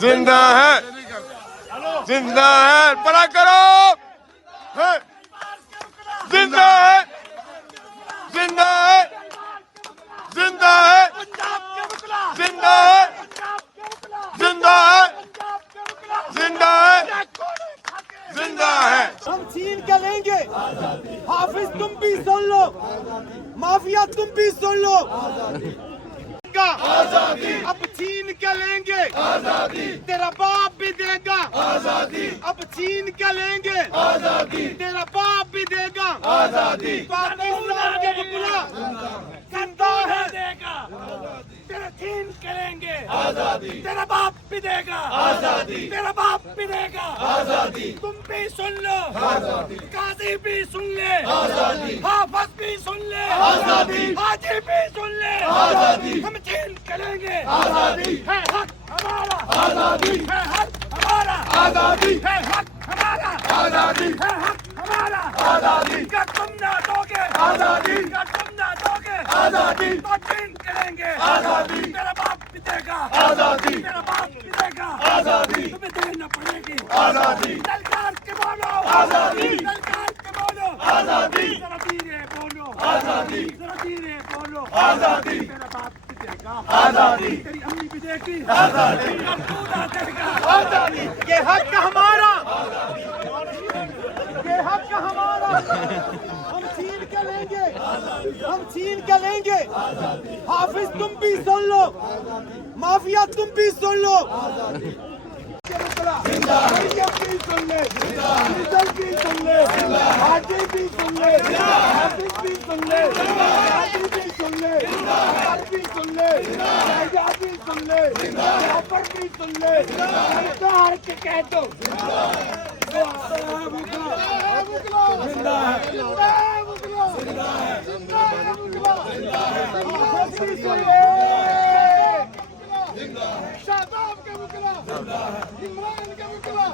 जिंदा है, जिंदा है, बड़ा करो है। जिंदा है, जिंदा है, जिंदा है, जिंदा है, जिंदा है, जिंदा है, जिंदा है। हम छीन के लेंगे हाफिज, तुम भी सुन लो, माफिया तुम भी सुन लो। आजादी अब छीन के लेंगे, आजादी तेरा बाप भी देगा, आजादी अब छीन के लेंगे, आजादी तेरा बाप भी देगा, आजादी पाकिस्तान के बुला जिंदा है देगा, तेरा छीन के लेंगे, आजादी तेरा बाप भी देगा, आजादी तेरा बाप भी देगा, आजादी तुम भी सुन लो, आजादी काजी भी सुन ले, आजादी हाफिज भी सुन ले, आजादी हाजी भी सुन ले, आजादी हम छीन के लेंगे, आजादी है हक हमारा, आजादी है हक हमारा, आजादी है हक हमारा, आजादी है हक हमारा, आजादी का तुम ना दोगे, आजादी का तुम ना दोगे, आजादी तो छीन के लेंगे, आजादी तेरा बाप भी देगा, आजादी तेरा बाप भी देगा, आजादी तुम्हें देना पड़ेगी, आजादी ललकार के बोलो, आजादी ललकार के बोलो, आजादी जरा धीरे बोलो, आजादी जरा धीरे बोलो, आजादी तेरा बाप भी देगा, आजादी तेरी अम्मी भी देगी, आजादी पूरा देगा, आजादी ये हक हमारा, ये हक हमारा, हम छीन के लेंगे, हम छीन के लेंगे, हाफिज तुम भी सुन लो, माफिया तुम भी सुन लो। जिंदा भी सुन ले, रिजल भी सुन ले, हाजी भी सुन ले, हाफिज भी सुन ले, हाजी भी सुन ले, हाफिज भी सुन ले, राजा भी सुन ले, जाफर भी सुन ले, तो हर के कह दो जिंदा है, जिंदा है, जिंदा है, शादाब के मुकला, इमरान के मुकला,